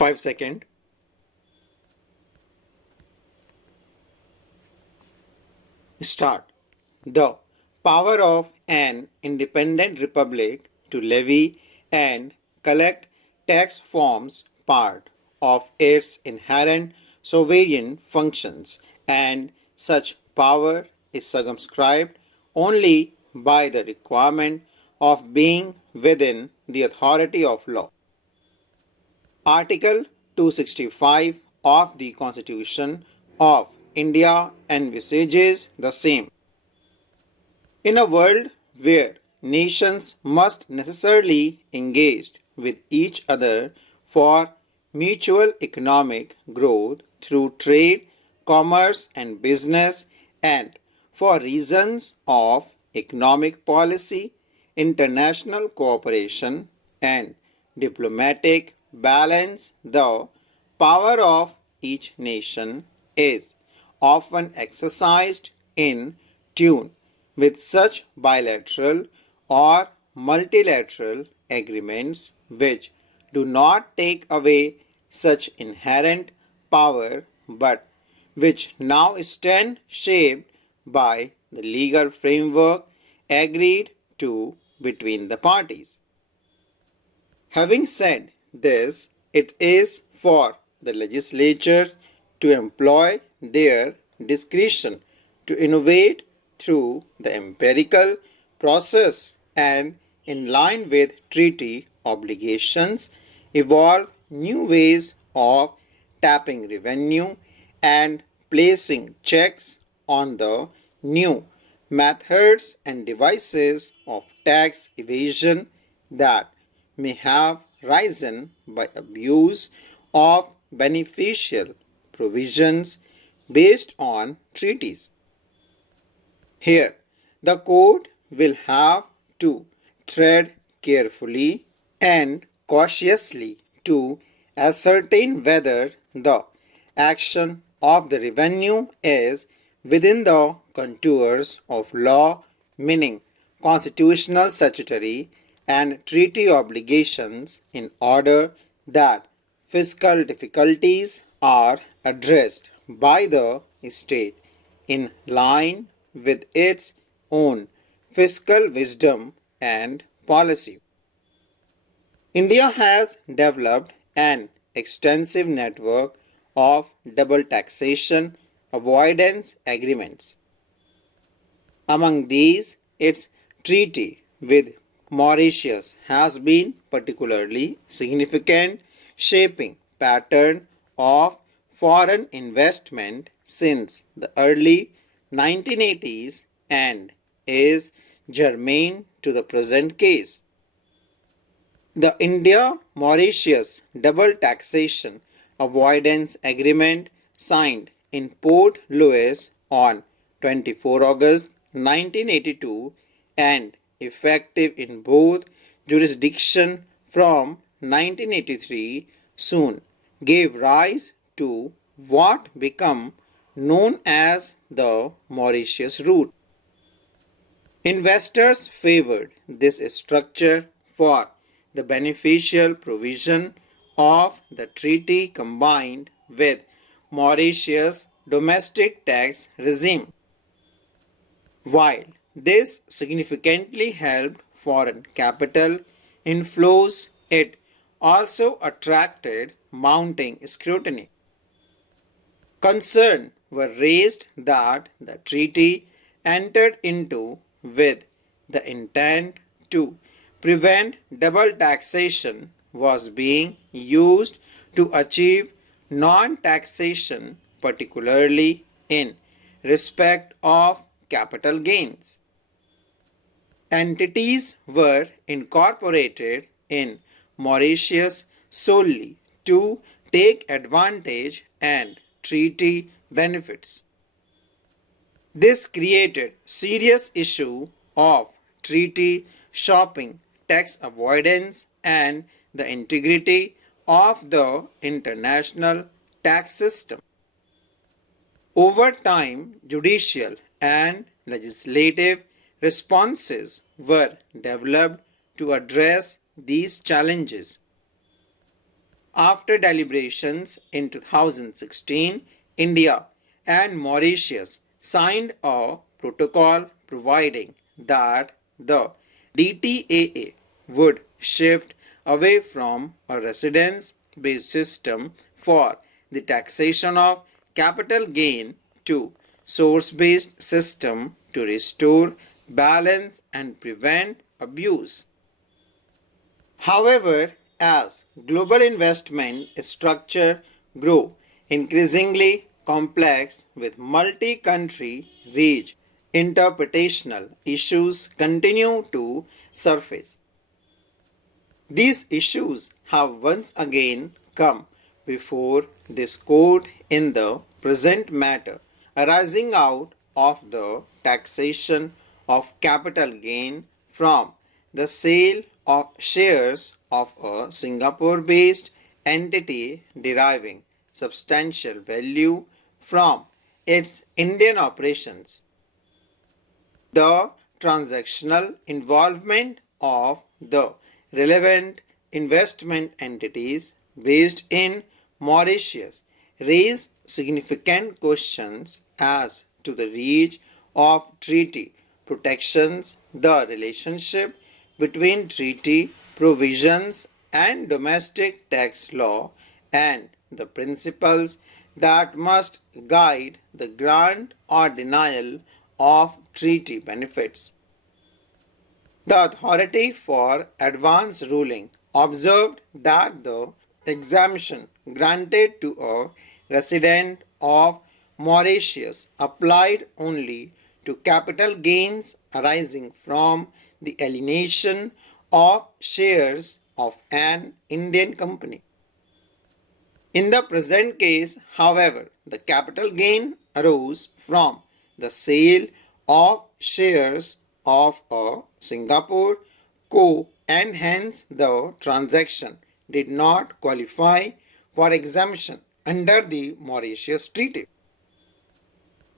5 seconds. Start. The power of an independent republic to levy and collect tax forms part of its inherent sovereign functions, and such power is circumscribed only by the requirement of being within the authority of law. Article 265 of the Constitution of India envisages the same. In a world where nations must necessarily engage with each other for mutual economic growth through trade, commerce, and business, and for reasons of economic policy, international cooperation, and diplomatic balance, the power of each nation is often exercised in tune with such bilateral or multilateral agreements which do not take away such inherent power but which now stand shaped by the legal framework agreed to between the parties. Having said this, it is for the legislatures to employ their discretion to innovate through the empirical process and, in line with treaty obligations, evolve new ways of tapping revenue and placing checks on the new methods and devices of tax evasion that may have risen by abuse of beneficial provisions based on treaties. Here, the court will have to tread carefully and cautiously to ascertain whether the action of the revenue is within the contours of law, meaning constitutional, statutory, and treaty obligations, in order that fiscal difficulties are addressed by the state in line with its own fiscal wisdom and policy. India has developed an extensive network of double taxation avoidance agreements. Among these, its treaty with Mauritius has been particularly significant, shaping pattern of foreign investment since the early 1980s and is germane to the present case. The India-Mauritius Double Taxation Avoidance Agreement, signed in Port Louis on 24 August 1982 and effective in both jurisdictions from 1983, soon gave rise to what became known as the Mauritius route. Investors favored this structure for the beneficial provision of the treaty combined with Mauritius' domestic tax regime. While this significantly helped foreign capital inflows, it also attracted mounting scrutiny. Concerns were raised that the treaty entered into with the intent to prevent double taxation was being used to achieve non-taxation, particularly in respect of capital gains. Entities were incorporated in Mauritius solely to take advantage and treaty benefits. This created serious issue of treaty shopping, tax avoidance, and the integrity of the international tax system. Over time, judicial and legislative responses were developed to address these challenges. After deliberations in 2016, India and Mauritius signed a protocol providing that the DTAA would shift away from a residence-based system for the taxation of capital gain to source-based system to restore balance and prevent abuse. However, as global investment structure grow increasingly complex with multi-country reach, interpretational issues continue to surface. These issues have once again come before this court in the present matter arising out of the taxation of capital gain from the sale of shares of a Singapore-based entity deriving substantial value from its Indian operations. The transactional involvement of the relevant investment entities based in Mauritius raise significant questions as to the reach of treaty protections, the relationship between treaty provisions and domestic tax law, and the principles that must guide the grant or denial of treaty benefits. The authority for advance ruling observed that the exemption granted to a resident of Mauritius applied only to capital gains arising from the alienation of shares of an Indian company. In the present case, however, the capital gain arose from the sale of shares of a Singapore co, and hence the transaction did not qualify for exemption under the Mauritius Treaty.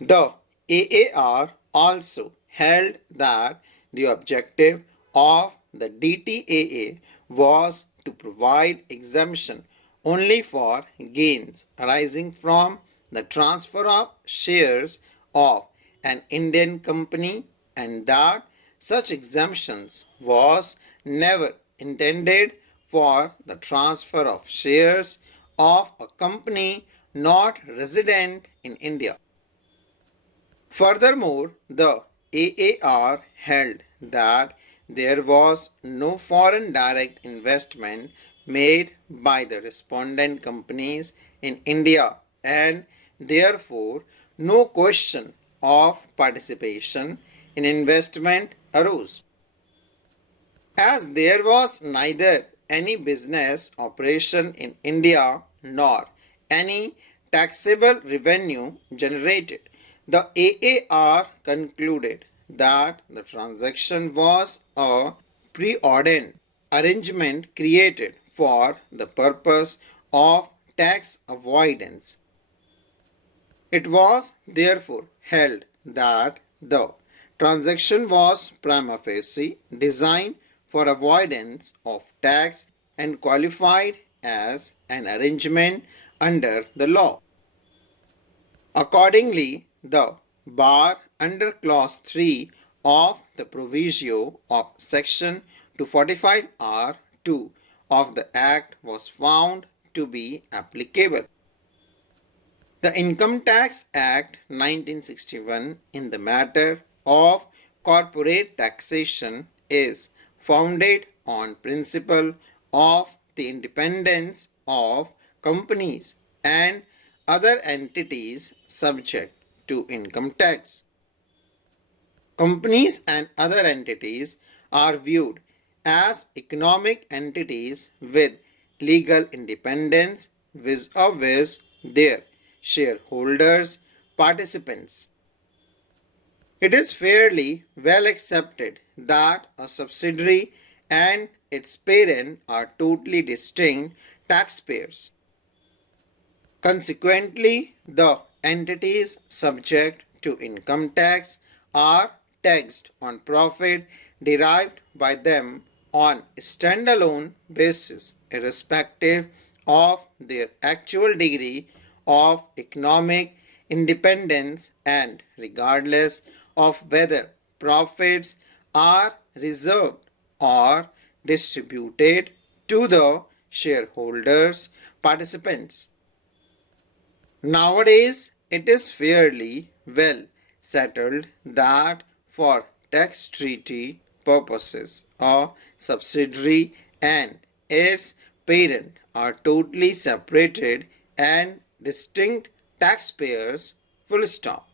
The AAR also held that the objective of the DTAA was to provide exemption only for gains arising from the transfer of shares of an Indian company, and that such exemptions was never intended for the transfer of shares of a company not resident in India. Furthermore, the AAR held that there was no foreign direct investment made by the respondent companies in India, and therefore no question of participation in investment arose. As there was neither any business operation in India nor any taxable revenue generated, the AAR concluded that the transaction was a preordained arrangement created for the purpose of tax avoidance. It was therefore held that the transaction was prima facie designed for avoidance of tax and qualified as an arrangement under the law. Accordingly, the bar under clause 3 of the proviso of section 245R(2) of the Act was found to be applicable. The Income Tax Act 1961 in the matter of corporate taxation is founded on principle of the independence of companies and other entities subject to income tax. Companies and other entities are viewed as economic entities with legal independence vis-a-vis their shareholders, participants. It is fairly well accepted that a subsidiary and its parent are totally distinct taxpayers. Consequently, the entities subject to income tax are taxed on profit derived by them on a standalone basis, irrespective of their actual degree of economic independence and regardless of whether profits are reserved or distributed to the shareholders participants. Nowadays, it is fairly well settled that for tax treaty purposes, a subsidiary and its parent are totally separated and distinct taxpayers, full stop.